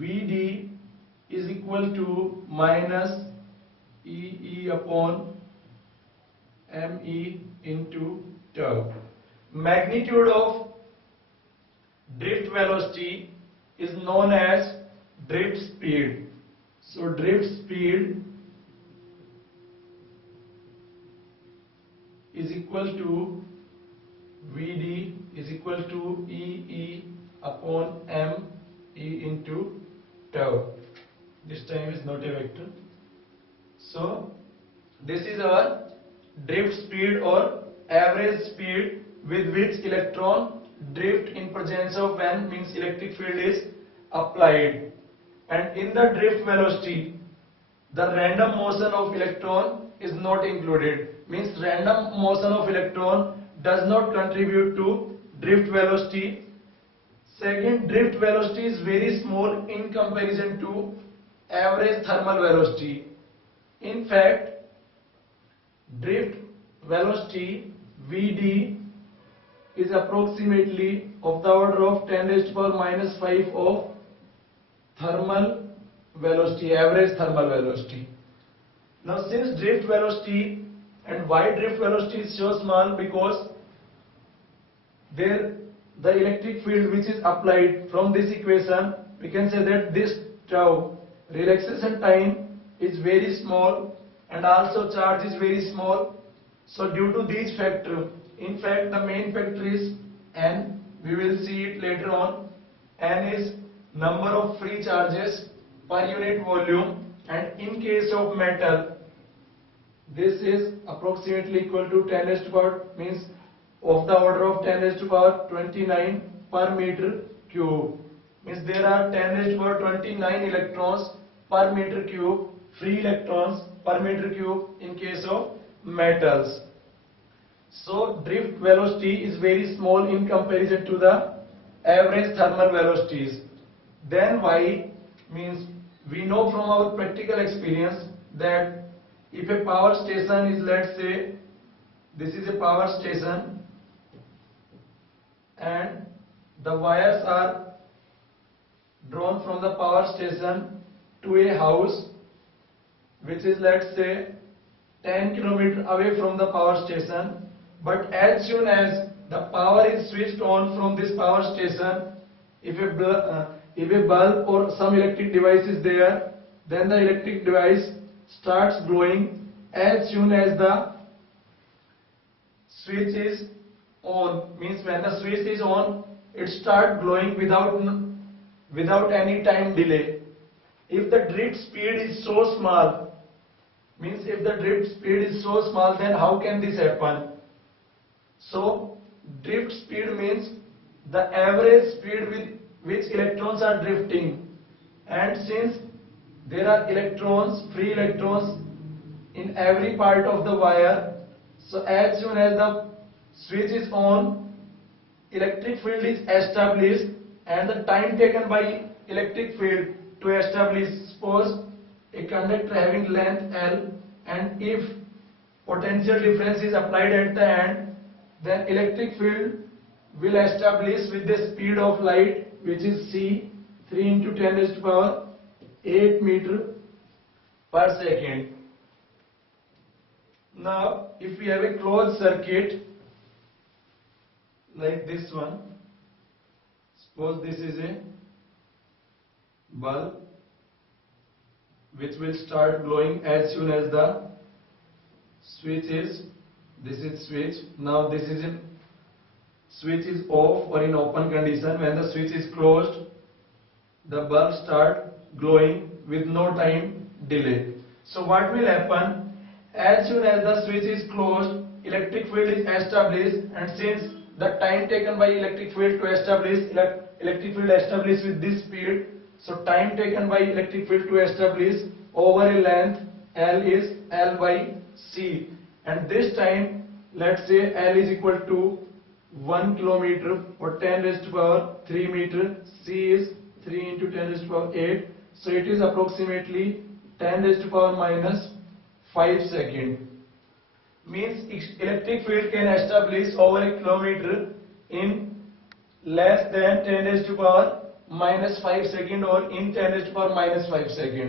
Vd is equal to minus E upon Me into tau. Magnitude of drift velocity is known as drift speed. So drift speed is equal to Vd is equal to E upon Me into tau. This time is not a vector. So this is our drift speed or average speed with which electron drift in presence of when means electric field is applied. And in the drift velocity, the random motion of electron is not included. Means random motion of electron does not contribute to drift velocity. Second, drift velocity is very small in comparison to average thermal velocity. In fact, drift velocity Vd is approximately of the order of 10 raised to power minus 5 of thermal velocity, average thermal velocity. Now since drift velocity, and why drift velocity is so small, because there the electric field which is applied from this equation, we can say that this tau relaxation time is very small and also charge is very small. So due to these factors, in fact the main factor is N, we will see it later on. N is number of free charges per unit volume, and in case of metal this is approximately equal to 10 raised to power means of the order of 10 raised to power 29 per meter cube. Means there are 10 raised to power 29 electrons per meter cube, free electrons per meter cube in case of metals. So drift velocity is very small in comparison to the average thermal velocities. Then why? Means we know from our practical experience that if a power station is, let's say this is a power station and the wires are drawn from the power station to a house which is, let's say, 10 km away from the power station, but as soon as the power is switched on from this power station, if a bulb or some electric device is there, then the electric device starts glowing. As soon as the switch is on, means when the switch is on, it starts glowing without any time delay. If the drift speed is so small, means if the drift speed is so small, then how can this happen? So drift speed means the average speed with which electrons are drifting, and since there are electrons, free electrons in every part of the wire, so as soon as the switch is on, electric field is established, and the time taken by electric field to establish, suppose a conductor having length L, and if potential difference is applied at the end, then electric field will establish with the speed of light, which is c, 3 into 10 raised to power 8 meter per second. Now if we have a closed circuit like this one, suppose this is a bulb which will start glowing as soon as the switch is, this is switch, now this is in switch is off or in open condition. When the switch is closed, the bulb start glowing with no time delay. So what will happen? As soon as the switch is closed, electric field is established, and since the time taken by electric field to establish, electric field established with this speed, so time taken by electric field to establish over a length L is L by C, and this time, let's say L is equal to 1 kilometer or 10 raised to power 3 meter, C is 3 into 10 raised to power 8, so it is approximately 10 raised to power minus 5 second. Means electric field can establish over a kilometer in less than 10 raised to power minus 5 second or in 10 raised to power minus 5 second.